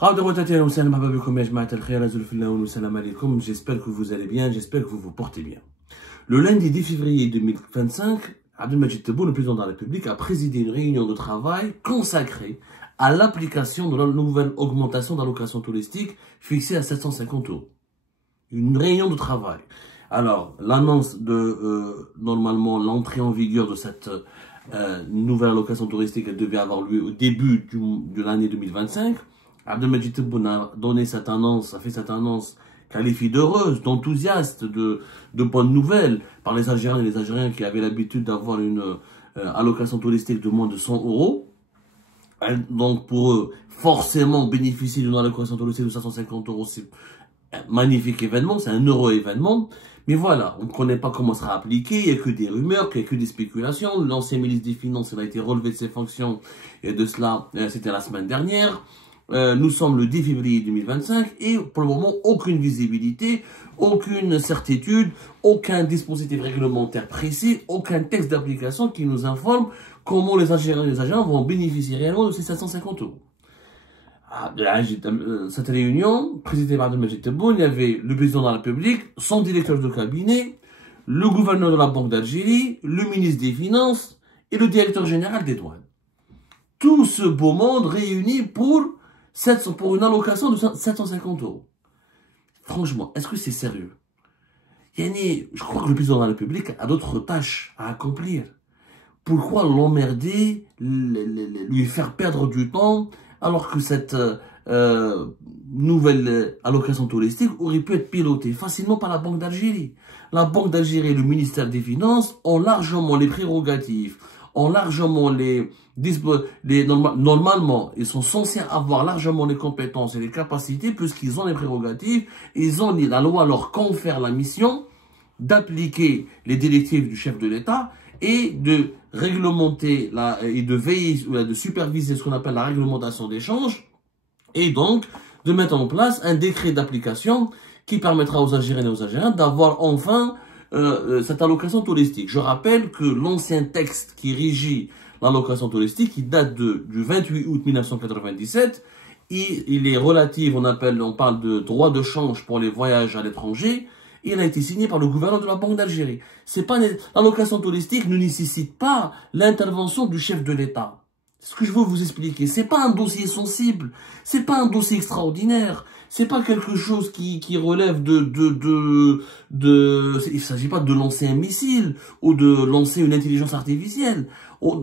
J'espère que vous allez bien, j'espère que vous vous portez bien. Le lundi 10 février 2025, Abdelmadjid Tebboune, le président de la République, a présidé une réunion de travail consacrée à l'application de la nouvelle augmentation d'allocation touristique fixée à 750 €. Une réunion de travail. Alors, l'annonce de, normalement, l'entrée en vigueur de cette nouvelle allocation touristique, elle devait avoir lieu au début de l'année 2025. Abdelmadjid Tebboune a donné cette annonce, a fait cette annonce qualifiée d'heureuse, d'enthousiaste, de bonnes nouvelles par les Algériens et les Algériens qui avaient l'habitude d'avoir une allocation touristique de moins de 100 €. Donc pour eux, forcément bénéficier d'une allocation touristique de 750 €, c'est un magnifique événement, c'est un heureux événement. Mais voilà, on ne connaît pas comment ça sera appliqué, il n'y a que des rumeurs, il n'y a que des spéculations. L'ancien ministre des Finances a été relevé de ses fonctions, et de cela, c'était la semaine dernière. Nous sommes le 10 février 2025 et pour le moment, aucune visibilité, aucune certitude, aucun dispositif réglementaire précis, aucun texte d'application qui nous informe comment les Algériens et les Algériens vont bénéficier réellement de ces 750 €. Cette réunion, présidée par Abdelmadjid Tebboune, il y avait le président de la République, son directeur de cabinet, le gouverneur de la Banque d'Algérie, le ministre des Finances et le directeur général des douanes. Tout ce beau monde réuni pour une allocation de 750 €. Franchement, est-ce que c'est sérieux? Je crois que le président de la République a d'autres tâches à accomplir. Pourquoi l'emmerder, lui faire perdre du temps, alors que cette nouvelle allocation touristique aurait pu être pilotée facilement par la Banque d'Algérie? La Banque d'Algérie et le ministère des Finances ont largement les prérogatives, ont largement normalement, ils sont censés avoir largement les compétences et les capacités, puisqu'ils ont les prérogatives, la loi leur confère la mission d'appliquer les directives du chef de l'État et de réglementer et de veiller, de superviser ce qu'on appelle la réglementation d'échange, et donc de mettre en place un décret d'application qui permettra aux Algériennes et aux Algériens d'avoir enfin cette allocation touristique. Je rappelle que l'ancien texte qui régit l'allocation touristique, qui date du 28 août 1997, il est relatif, on parle de droit de change pour les voyages à l'étranger. Il a été signé par le gouverneur de la Banque d'Algérie. L'allocation touristique ne nécessite pas l'intervention du chef de l'État. C'est ce que je veux vous expliquer. C'est pas un dossier sensible. C'est pas un dossier extraordinaire. C'est pas quelque chose qui relève il s'agit pas de lancer un missile ou de lancer une intelligence artificielle. Au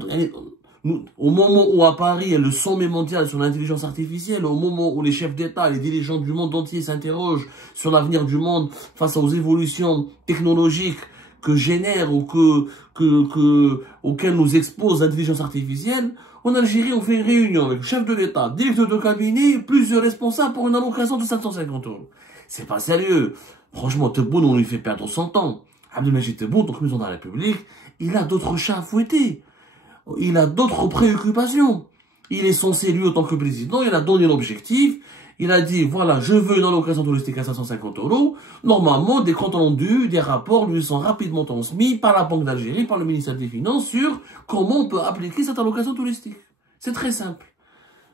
moment où à Paris, il y a le sommet mondial sur l'intelligence artificielle, au moment où les chefs d'État, les dirigeants du monde entier s'interrogent sur l'avenir du monde face aux évolutions technologiques que génère ou auxquelles nous expose l'intelligence artificielle, en Algérie, on fait une réunion avec le chef de l'État, directeur de cabinet, plusieurs responsables pour une allocation de 750 €. C'est pas sérieux. Franchement, Tebboune, on lui fait perdre son temps. Abdelmadjid Tebboune, donc président de la République, il a d'autres chats à fouetter. Il a d'autres préoccupations. Il est censé, lui, en tant que président, il a donné l'objectif. Il a dit, voilà, je veux une allocation touristique à 550 €. Normalement, des comptes rendus, des rapports lui sont rapidement transmis par la Banque d'Algérie, par le ministère des Finances, sur comment on peut appliquer cette allocation touristique. C'est très simple.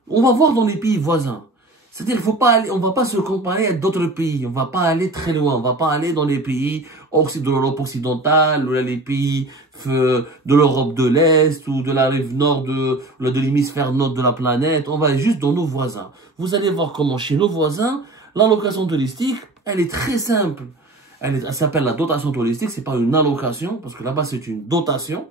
On va voir dans les pays voisins. C'est-à-dire qu'il faut pas aller, on va pas se comparer à d'autres pays. On va pas aller très loin. On va pas aller dans les pays de l'Europe occidentale, ou les pays de l'Europe de l'Est, ou de la rive nord de l'hémisphère nord de la planète. On va aller juste dans nos voisins. Vous allez voir comment chez nos voisins, l'allocation touristique, elle est très simple. Elle s'appelle la dotation touristique. C'est pas une allocation, parce que là-bas c'est une dotation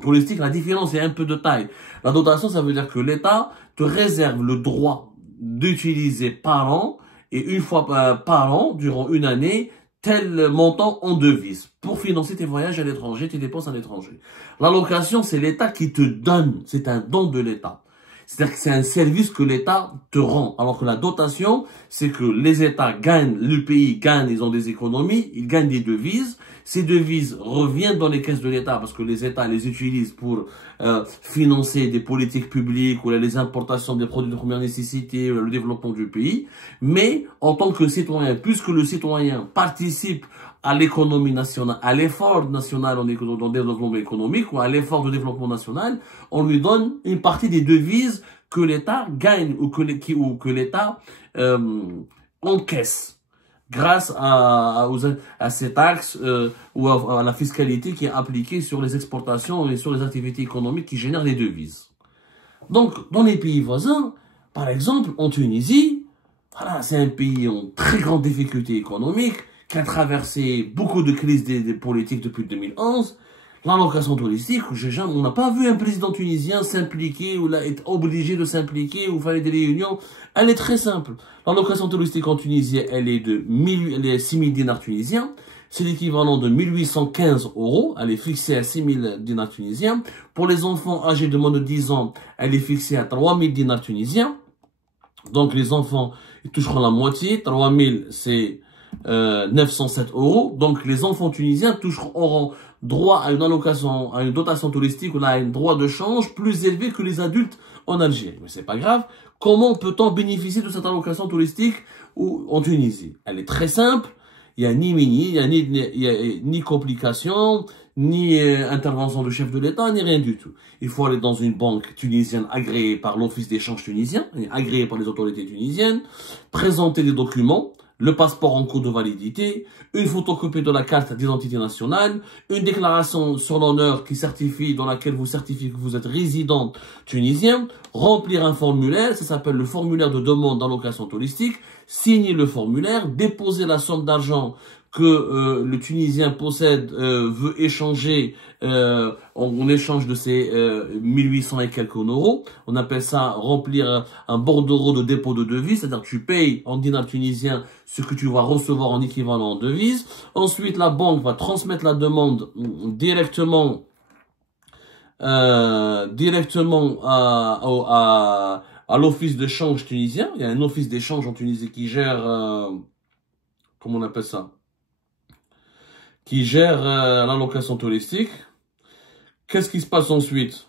touristique. La différence est un peu de taille. La dotation, ça veut dire que l'État te réserve le droit d'utiliser par an et une fois par an, durant une année, tel montant en devises pour financer tes voyages à l'étranger, tes dépenses à l'étranger. L'allocation, c'est l'État qui te donne, c'est un don de l'État. C'est-à-dire que c'est un service que l'État te rend. Alors que la dotation, c'est que les États gagnent, le pays gagne, ils ont des économies, ils gagnent des devises. Ces devises reviennent dans les caisses de l'État parce que les États les utilisent pour financer des politiques publiques ou les importations des produits de première nécessité, le développement du pays. Mais en tant que citoyen, puisque le citoyen participe à l'économie nationale, à l'effort national dans le développement économique ou à l'effort de développement national, on lui donne une partie des devises que l'État gagne ou que l'État encaisse grâce à ces taxes ou à la fiscalité qui est appliquée sur les exportations et sur les activités économiques qui génèrent les devises. Donc, dans les pays voisins, par exemple, en Tunisie, voilà, c'est un pays en très grande difficulté économique, qui a traversé beaucoup de crises des politiques depuis 2011. L'allocation touristique, on n'a pas vu un président tunisien s'impliquer ou être obligé de s'impliquer ou faire des réunions. Elle est très simple. L'allocation touristique en Tunisie, elle est de 6 000 dinars tunisiens. C'est l'équivalent de 1815 €. Elle est fixée à 6 000 dinars tunisiens. Pour les enfants âgés de moins de 10 ans, elle est fixée à 3 000 dinars tunisiens. Donc les enfants, ils toucheront la moitié. 3 000, c'est 907 €. Donc les enfants tunisiens auront droit à une allocation, à une dotation touristique ou à un droit de change plus élevé que les adultes en Algérie. Mais c'est pas grave. Comment peut-on bénéficier de cette allocation touristique en Tunisie? Elle est très simple. Il y a ni complications, ni intervention de chef de l'État, ni rien du tout. Il faut aller dans une banque tunisienne agréée par l'Office d'échange tunisien, agréée par les autorités tunisiennes, présenter des documents, le passeport en cours de validité, une photocopie de la carte d'identité nationale, une déclaration sur l'honneur dans laquelle vous certifiez que vous êtes résident tunisien, remplir un formulaire, ça s'appelle le formulaire de demande d'allocation touristique, signer le formulaire, déposer la somme d'argent que le Tunisien possède, veut échanger en échange de ces 1800 et quelques euros. On appelle ça remplir un bordereau de dépôt de devise, c'est-à-dire que tu payes en dinars tunisiens ce que tu vas recevoir en équivalent en devise. Ensuite, la banque va transmettre la demande directement à l'office d'échange tunisien. Il y a un office d'échange en Tunisie qui gère, comment on appelle ça? Qui gère l'allocation touristique. Qu'est-ce qui se passe ensuite?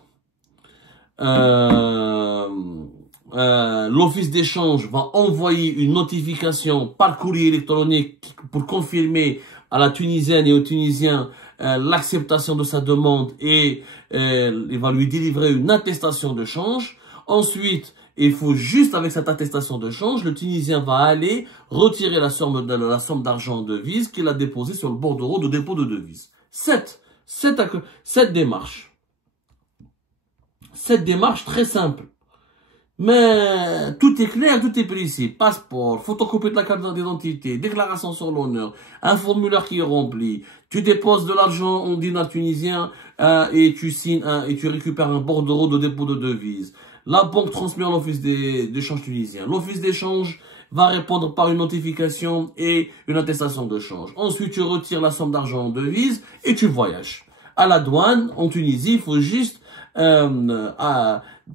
L'office d'échange va envoyer une notification par courrier électronique pour confirmer à la Tunisienne et aux Tunisiens l'acceptation de sa demande et il va lui délivrer une attestation de change. Ensuite, il faut juste avec cette attestation de change, le Tunisien va aller retirer la somme d'argent en devise qu'il a déposée sur le bordereau de dépôt de devise. Cette démarche. Cette démarche très simple. Mais tout est clair, tout est précis. Passeport, photocopie de la carte d'identité, déclaration sur l'honneur, un formulaire qui est rempli. Tu déposes de l'argent en dinars tunisiens et tu signes et tu récupères un bordereau de dépôt de devise. La banque transmet à l'office d'échange tunisien. L'office d'échange va répondre par une notification et une attestation de change. Ensuite, tu retires la somme d'argent en devise et tu voyages. À la douane, en Tunisie, il faut juste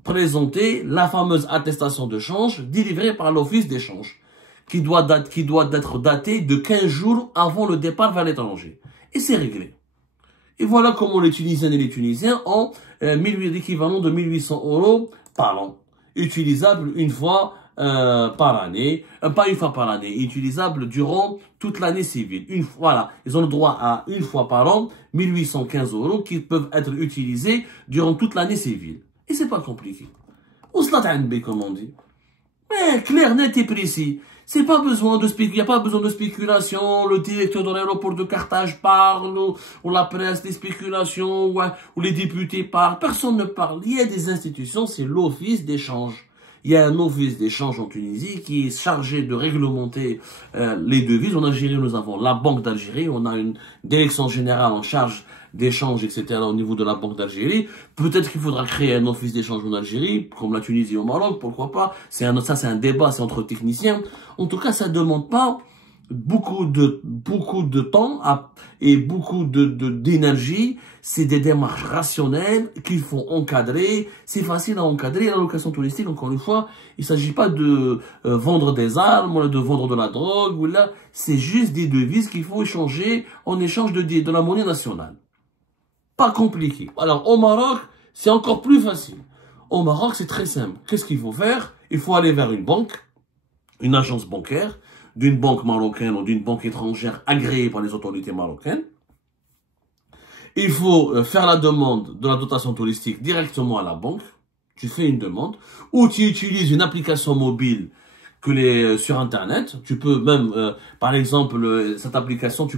présenter la fameuse attestation de change délivrée par l'office d'échange, qui doit être datée de 15 jours avant le départ vers l'étranger. Et c'est réglé. Et voilà comment les Tunisiennes et les Tunisiens ont l'équivalent de 1800 € par an, utilisable une fois par année, pas une fois par année, utilisable durant toute l'année civile. Voilà, ils ont le droit à une fois par an, 1815 € qui peuvent être utilisés durant toute l'année civile. Et c'est pas compliqué. Comme on dit. Mais clair, net et précis. Il n'y a pas besoin de spéculation. Le directeur de l'aéroport de Carthage parle, ou la presse des spéculations, ou les députés parlent. Personne ne parle. Il y a des institutions, c'est l'office d'échange. Il y a un office d'échange en Tunisie qui est chargé de réglementer les devises. En Algérie, nous avons la Banque d'Algérie. On a une direction générale en charge d'échange, etc. au niveau de la Banque d'Algérie. Peut-être qu'il faudra créer un office d'échange en Algérie, comme la Tunisie au Maroc, pourquoi pas. Ça, c'est un débat, c'est entre techniciens. En tout cas, ça ne demande pas beaucoup de temps et beaucoup d'énergie. C'est des démarches rationnelles qu'il faut encadrer. C'est facile à encadrer. L'allocation touristique, encore une fois, il ne s'agit pas de vendre des armes, ou de vendre de la drogue, ou là, c'est juste des devises qu'il faut échanger en échange de la monnaie nationale. Pas compliqué. Alors, au Maroc, c'est encore plus facile. Au Maroc, c'est très simple. Qu'est-ce qu'il faut faire? Il faut aller vers une banque, une agence bancaire, d'une banque marocaine ou d'une banque étrangère agréée par les autorités marocaines. Il faut faire la demande de la dotation touristique directement à la banque. Tu fais une demande, ou tu utilises une application mobile sur Internet. Tu peux même, par exemple, cette application,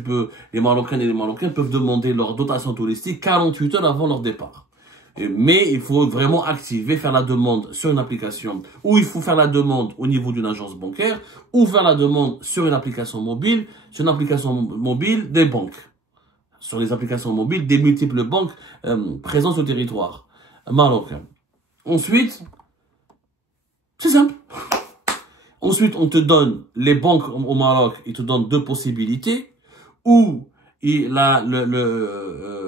les Marocains et les Marocains peuvent demander leur dotation touristique 48 heures avant leur départ. Mais il faut vraiment faire la demande sur une application, ou il faut faire la demande au niveau d'une agence bancaire, ou faire la demande sur une application mobile, des banques. Sur les applications mobiles des multiples banques présentes sur le territoire marocain. Ensuite, c'est simple. Ensuite, on te donne, les banques au Maroc, ils te donnent deux possibilités, ou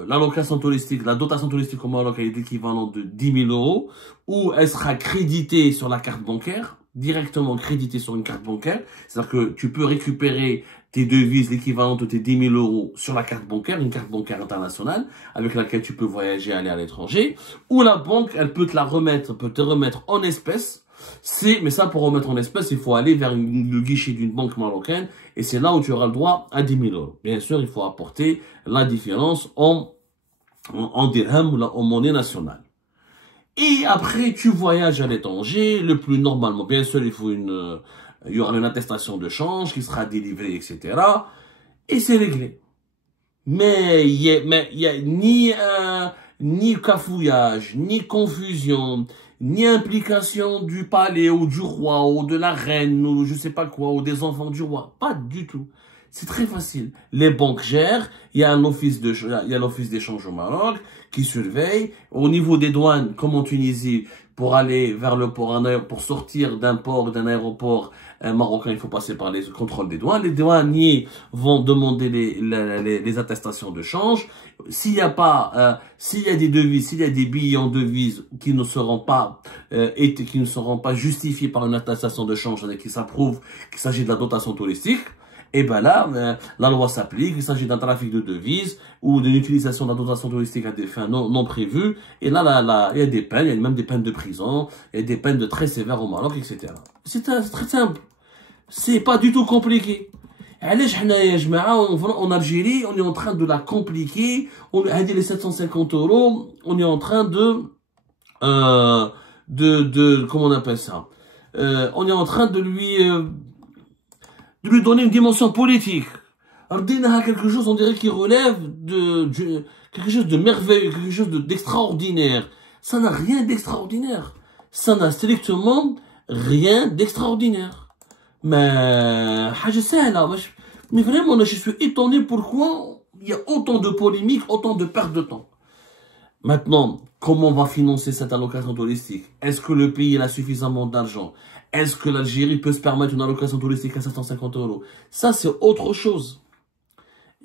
l'allocation touristique, la dotation touristique au Maroc est l'équivalent de 10 000 euros, ou elle sera créditée sur la carte bancaire, directement créditée sur une carte bancaire, c'est-à-dire que tu peux récupérer tes devises, l'équivalent de tes 10 000 euros sur la carte bancaire, une carte bancaire internationale, avec laquelle tu peux voyager, aller à l'étranger, ou la banque, elle peut te remettre en espèces. Mais ça, pour remettre en espèces, il faut aller vers le guichet d'une banque marocaine, et c'est là où tu auras le droit à 10 000 euros. Bien sûr, il faut apporter la différence en dirham ou en monnaie nationale. Et après, tu voyages à l'étranger, le plus normalement. Bien sûr, il y aura une attestation de change qui sera délivrée, etc. Et c'est réglé. Mais il y a ni cafouillage, ni confusion, ni implication du palais ou du roi ou de la reine ou je sais pas quoi, ou des enfants du roi. Pas du tout. C'est très facile. Les banques gèrent, il y a l'office d'échange au Maroc qui surveille. Au niveau des douanes, comme en Tunisie, pour aller vers le port, pour sortir d'un aéroport marocain, il faut passer par les contrôles des douanes. Les douaniers vont demander les attestations de change. S'il y a des devises, s'il y a des billets en devises qui ne seront pas justifiés par une attestation de change, c'est-à-dire qui s'approuve qu'il s'agit de la dotation touristique, et ben là, la loi s'applique, il s'agit d'un trafic de devises ou d'une utilisation de la dotation touristique à des fins non prévues. Et là, il y a des peines, il y a même des peines de prison, il y a des peines de très sévères au Maroc, etc. C'est très simple. C'est pas du tout compliqué. En Algérie, on est en train de la compliquer. On a dit les 750 euros, on est en train comment on appelle ça? On est en train de lui donner une dimension politique. Ardina a quelque chose, on dirait, qui relève quelque chose de merveilleux, quelque chose d'extraordinaire. Ça n'a rien d'extraordinaire. Ça n'a strictement rien d'extraordinaire. Mais vraiment, je suis étonné pourquoi il y a autant de polémiques, autant de pertes de temps. Maintenant, comment on va financer cette allocation touristique? Est-ce que le pays a suffisamment d'argent? Est-ce que l'Algérie peut se permettre une allocation touristique à 750 euros? Ça, c'est autre chose.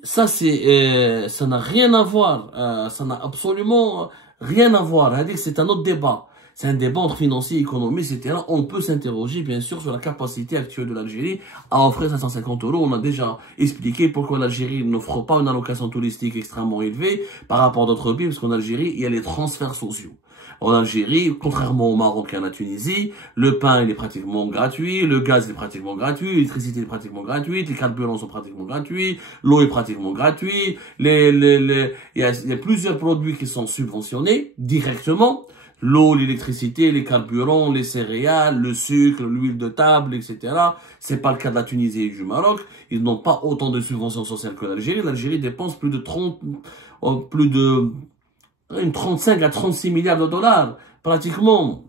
Ça, ça n'a rien à voir. Ça n'a absolument rien à voir. C'est un autre débat. C'est un débat entre financiers, économie, etc. On peut s'interroger, bien sûr, sur la capacité actuelle de l'Algérie à offrir 750 euros. On a déjà expliqué pourquoi l'Algérie n'offre pas une allocation touristique extrêmement élevée par rapport à d'autres pays, parce qu'en Algérie, il y a les transferts sociaux. En Algérie, contrairement au Maroc et à la Tunisie, le pain, il est pratiquement gratuit, le gaz est pratiquement gratuit, l'électricité est pratiquement gratuite, les carburants sont pratiquement gratuits, l'eau est pratiquement gratuite, il y a plusieurs produits qui sont subventionnés directement. L'eau, l'électricité, les carburants, les céréales, le sucre, l'huile de table, etc. C'est pas le cas de la Tunisie et du Maroc. Ils n'ont pas autant de subventions sociales que l'Algérie. L'Algérie dépense plus de 35 à 36 milliards de dollars. Pratiquement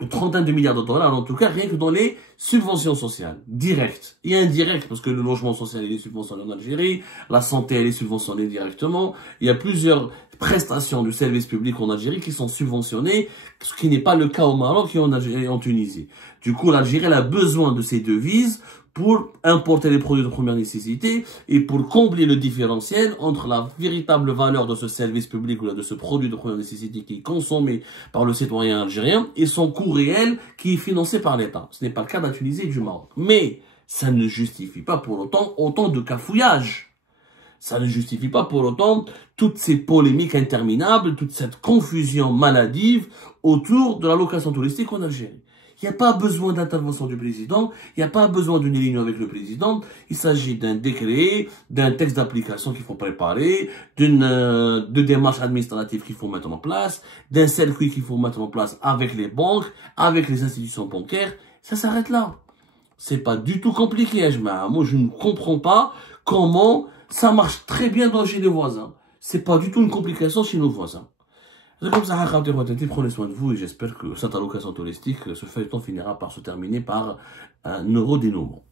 une trentaine de milliards de dollars, en tout cas, rien que dans les subventions sociales, directes et indirectes, parce que le logement social, il est subventionné en Algérie, la santé, elle est subventionnée directement. Il y a plusieurs prestations du service public en Algérie qui sont subventionnées, ce qui n'est pas le cas au Maroc et en Tunisie. Du coup, l'Algérie, elle a besoin de ces devises pour importer les produits de première nécessité et pour combler le différentiel entre la véritable valeur de ce service public ou de ce produit de première nécessité qui est consommé par le citoyen algérien et son coût réel qui est financé par l'État. Ce n'est pas le cas de la Tunisie et du Maroc. Mais ça ne justifie pas pour autant de cafouillage. Ça ne justifie pas pour autant toutes ces polémiques interminables, toute cette confusion maladive autour de l'allocation touristique en Algérie. Il n'y a pas besoin d'intervention du président, il n'y a pas besoin d'une réunion avec le président. Il s'agit d'un décret, d'un texte d'application qu'il faut préparer, de démarches administratives qu'il faut mettre en place, d'un circuit qu'il faut mettre en place avec les banques, avec les institutions bancaires. Ça s'arrête là. C'est pas du tout compliqué, Ajma. Moi, je ne comprends pas comment ça marche très bien chez les voisins. C'est pas du tout une complication chez nos voisins. C'est comme ça, prenez soin de vous et j'espère que cette allocation touristique, ce feuilleton finira par se terminer par un euro dénouement.